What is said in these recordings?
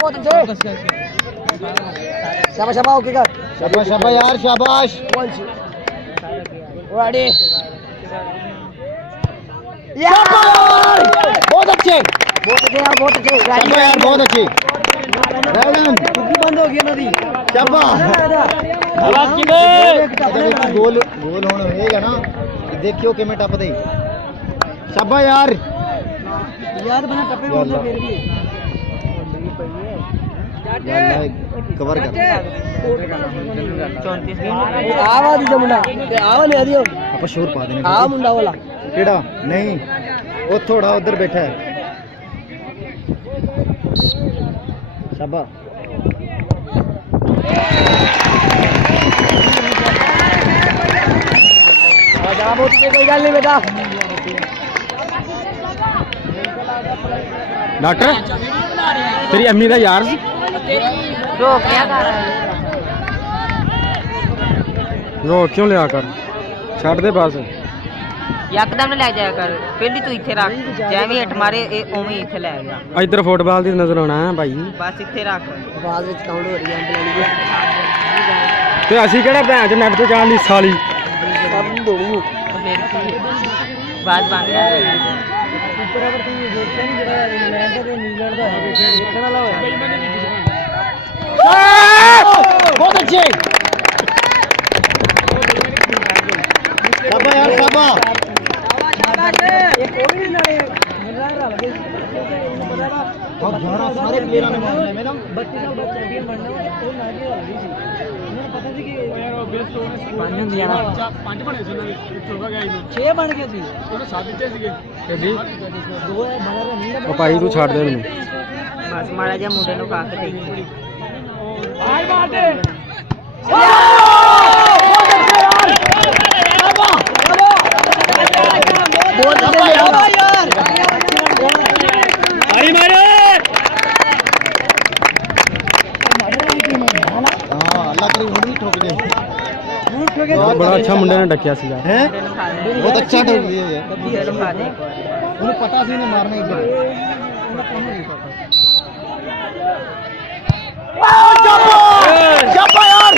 बहुत अच्छे शाबाश शाबाश ओके कर शाबाश शाबाश यार शाबाश रेडी बहुत अच्छे यार बहुत अच्छे शाबाश यार बहुत अच्छे बंद हो गई नदी शाबाश गोल गोल होना होएगा ना देखियो कि मैं टप दे शाबाश यार यार बना टप्पे बोलना फिर भी कवर कर 34 आवाज दे मुंडा ते आवा नहीं आदियो आप शोर पा देने आ मुंडा वाला केड़ा नहीं वो थोड़ा उधर बैठा है शाबाश कोई गल नहीं बेटा डॉक्टर तेरी अम्मी का यार रो क्यों लिया कर छड़ दे पास यकदम ले जाया कर पहली तू इथे रख जैਵੇਂ हिट मारे ओਵੇਂ इथे ले गया इधर फुटबॉल दी नजर आना है भाई बस इथे रख आवाज विच काउंट हो रही है ते ਅਸੀਂ ਕਿਹੜਾ ਭੈਣ ਚ ਨੈਟ ਤੇ ਜਾਣ ਦੀ ਸਾਲੀ सब दौड़ू फिर बात बंद कर ऊपर अगर तुम देखते नहीं जरा इंग्लैंड का न्यूजीलैंड का है देखने वाला होया बहुत अच्छे शाबाश यार शाबाश एक और भी ना मिल रहा है बहुत ज्यादा सारे प्लेयरों ने मारना है मैडम 32 साल बाद चैंपियन बनना है और ना की हो गई थी उन्हें पता थी कि यार बेस्ट पांच ਹੁੰਦੀਆਂ ਨਾ ਪੰਜ ਬਣੇ ਸੀ ਉਹਨਾਂ ਦੇ ਚੋਗਾ ਗਿਆ ਇਹਨੂੰ 6 ਬਣ ਗਏ ਸੀ ਉਹਨੇ 7 ਦਿੱਤੇ ਸੀਗੇ ਕਿਹਦੀ ਦੋ ਬਣਾ ਨਹੀਂ ਉਹ ਭਾਈ ਤੂੰ ਛੱਡ ਦੇ ਮੈਨੂੰ बस माड़ा जा मुंडे नु काक दे ਆਏ ਮਾਰਦੇ बहुत अच्छे यार आई मारे हां अल्लाह करे वो भी ठोक दे बड़ा अच्छा मुंडे ने डकिया सी यार हैं बहुत अच्छा ठोक दिया ये मुंडे नु खा दे उन्हें पता सी ने मारना इधर शाबाश यार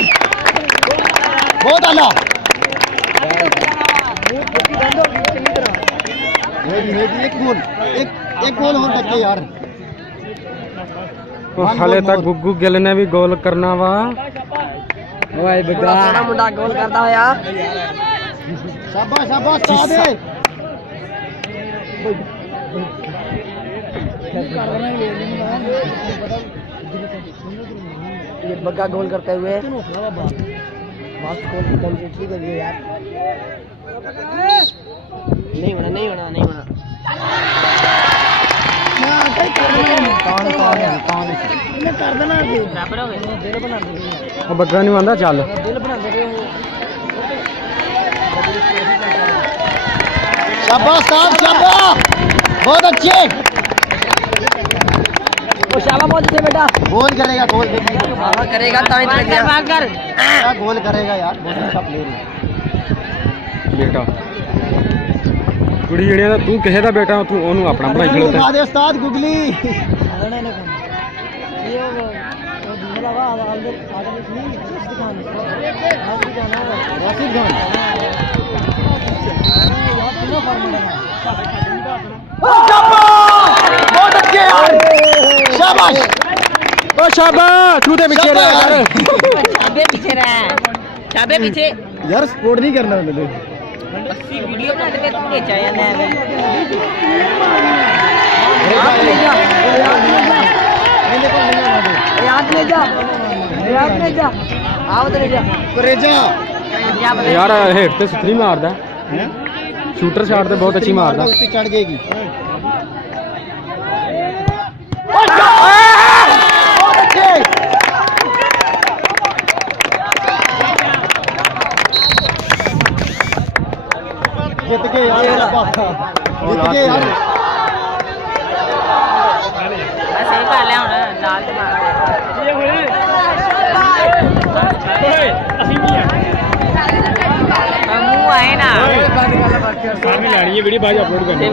बहुत आला ये भी एक गोल हो तक यार हाले तक गुग्गू गिल ने भी गोल करना वा ओए बेटा बड़ा मुंडा गोल करता होया शाबाश शाबाश सादे ये बग्गा गोल करते हुए मस्त गोल एकदम से ठीक है यार नहीं होना नहीं होना नहीं होना इन्हें कर देना बराबर हो गए दिल बना दे ਉਹ ਬੱਗਾ ਨਹੀਂ ਆਂਦਾ ਚੱਲ दिल बना दे शाबाश साहब शाबाश बहुत अच्छे वो शाबाश बहुत अच्छे बेटा गोल करेगा गोल हां करेगा ताई तक गया बात कर क्या गोल करेगा यार बहुत अच्छा प्लेयर है ਬੇਟਾ ਕੁੜੀ ਜਿਹੜੀਆਂ ਦਾ ਤੂੰ ਕਿਸੇ ਦਾ ਬੇਟਾ ਤੂੰ ਉਹਨੂੰ ਆਪਣਾ ਬਣਾਈ ਖਲੋਤਾ दिखा दे उस्ताद गुगली आने ने ये वो दूसरा वा अंदर आगे नहीं इस दुकान आज दुकान है वासिफ खान यार तीनों फॉर्मेट है बहुत अच्छे यार शाबाश ਓ ਸ਼ਾਬਾਸ਼ ਤੂੰ ਤੇ ਪਿੱਛੇ ਰਹਿ ਕਰ चाबे पीछे रह चाबे पीछे यार सपोर्ट नहीं करना मैंने 80 वीडियो बना के तू बेच आया ना याद ले जा आवत ले जा करेजा ਯਾਰ ਹੇਠ ਤੇ ਸੁਥਰੀ ਮਾਰਦਾ हैं ਸ਼ੂਟਰ ਸ਼ਾਟ ਤੇ ਬਹੁਤ ਅੱਛੀ ਮਾਰਦਾ उससे चढ़ जाएगी बहुत अच्छे जीत गए यार जीत गए यार सही कर लिया हुन लाल ते मार मुंह आए ना ਲੈਣੀ ਹੈ ਵੀਡੀਓ ਬਾਅਦ ਅਪਲੋਡ ਕਰਨੀ